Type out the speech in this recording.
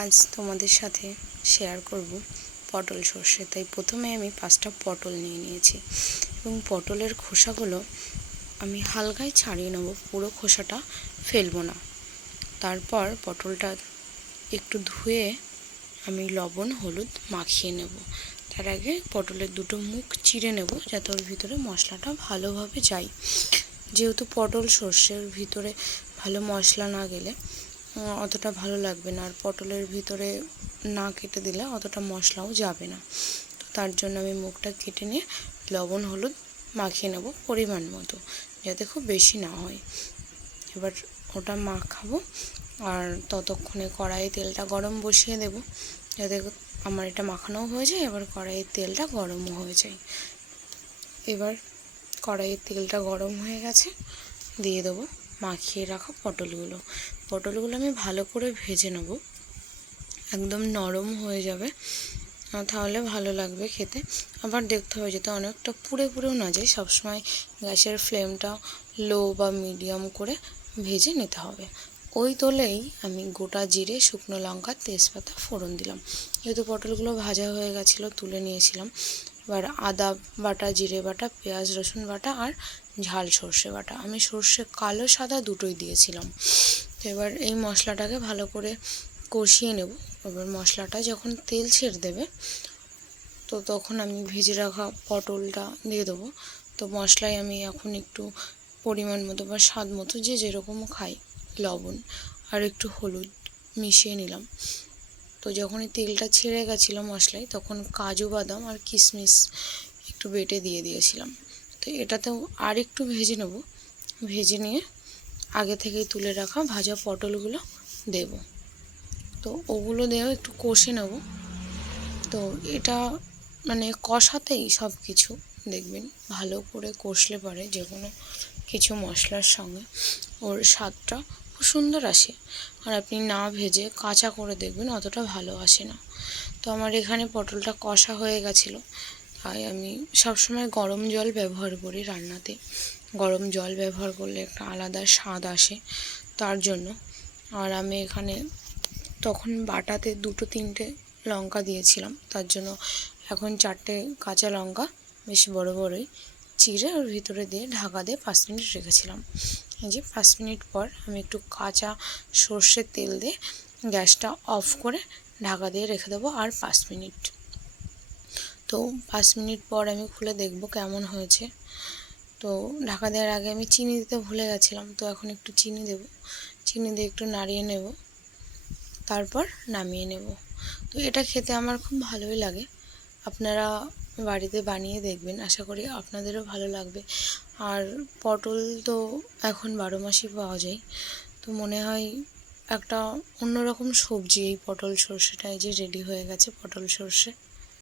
আজ তোমাদের সাথে শেয়ার করব পটল সর্ষে। তাই প্রথমে আমি পাঁচটা পটল নিয়ে নিয়েছি এবং পটলের খোসাগুলো আমি হালকায় ছাড়িয়ে নেব, পুরো খোসাটা ফেলব না। তারপর পটলটা একটু ধুয়ে আমি লবণ, হলুদ মাখিয়ে নেব। তার আগে পটলের দুটো মুখ চিড়ে নেব যাতে ওর ভিতরে মশলাটা ভালোভাবে যায়। যেহেতু পটল সর্ষের ভিতরে ভালো মশলা না গেলে অতটা ভালো লাগবে না। আর পটলের ভিতরে না কেটে দিলে অতটা মশলাও যাবে না। তো তার জন্য আমি মুখটা কেটে নিয়ে লবণ, হলুদ মাখিয়ে নেব পরিমাণ মতো, যাতে খুব বেশি না হয়। এবার ওটা মাখাবো আর ততক্ষণে কড়াইয়ে তেলটা গরম বসিয়ে দেব, যাতে আমার এটা মাখানোও হয়ে যায়, এবার কড়াইয়ের তেলটা গরমও হয়ে যায়। এবার কড়াইয়ের তেলটা গরম হয়ে গেছে, দিয়ে দেবো মাখিয়ে রাখা পটলগুলো। পটলগুলো আমি ভালো করে ভেজে নেব। একদম নরম হয়ে যাবে। তাহলে ভালো লাগবে খেতে। আবার দেখতে হবে যাতে অনেকটা পুড়ে পুড়েও না যায়, সবসময় গ্যাসের ফ্লেমটা লো বা মিডিয়াম করে ভেজে নিতে হবে। ওই তোলেই আমি গোটা জিরে, শুকনো লঙ্কা, তেজপাতা ফোড়ন দিলাম। যেহেতু পটলগুলো ভাজা হয়ে গেছিল, তুলে নিয়েছিলাম। এবার আদা বাটা, জিরে বাটা, পেঁয়াজ, রসুন বাটা আর ঝাল সর্ষে বাটা। আমি সর্ষে কালো সাদা দুটোই দিয়েছিলাম। তো এবার এই মশলাটাকে ভালো করে কষিয়ে নেব। এবার মশলাটা যখন তেল ছেড়ে দেবে, তো তখন আমি ভেজে রাখা পটলটা দিয়ে দেবো। তো মশলায় আমি এখন একটু পরিমাণ মতো বা স্বাদ মতো যে যেরকম খাই, লবণ আর একটু হলুদ মিশিয়ে নিলাম। তো যখন এই তেলটা ছেড়ে গেছিল মশলায়, তখন কাজু বাদাম আর কিশমিশ একটু বেটে দিয়ে দিয়েছিলাম। তো এটাতেও আর একটু ভেজে নেব। ভেজে নিয়ে আগে থেকেই তুলে রাখা ভাজা পটলগুলো দেব। তো ওগুলো দিয়েও একটু কষে নেব। তো এটা মানে কষাতেই সব কিছু দেখবেন, ভালো করে কষলে পরে যে কোনো কিছু মশলার সঙ্গে। ওর স্বাদটা খুব সুন্দর আসে। আর আপনি না ভেজে কাঁচা করে দেখবেন অতটা ভালো আসে না। তো আমার এখানে পটলটা কষা হয়ে গেছিল। তাই আমি সবসময় গরম জল ব্যবহার করি রান্নাতে। গরম জল ব্যবহার করলে একটা আলাদা স্বাদ আসে তার জন্য। আর আমি এখানে তখন বাটাতে দুটো তিনটে লঙ্কা দিয়েছিলাম। তার জন্য এখন চারটে কাঁচা লঙ্কা, বেশ বড় বড়ই। চিড়ে ওর ভিতরে দিয়ে ঢাকা দিয়ে পাঁচ মিনিট রেখেছিলাম। এই যে পাঁচ মিনিট পর আমি একটু কাঁচা সর্ষের তেল দিয়ে গ্যাসটা অফ করে ঢাকা দিয়ে রেখে দেবো আর পাঁচ মিনিট। তো পাঁচ মিনিট পর আমি খুলে দেখব কেমন হয়েছে। তো ঢাকা দেওয়ার আগে আমি চিনি দিতে ভুলে গেছিলাম, তো এখন একটু চিনি দেব। চিনি দিয়ে একটু নাড়িয়ে নেব, তারপর নামিয়ে নেব। তো এটা খেতে আমার খুব ভালোই লাগে। আপনারা বাড়িতে বানিয়ে দেখবেন। আশা করি আপনাদেরও ভালো লাগবে। আর পটল তো এখন বারো মাসই পাওয়া যায়। তো মনে হয় একটা অন্যরকম সবজি এই পটল সর্ষেটায় যে রেডি হয়ে গেছে পটল সর্ষে।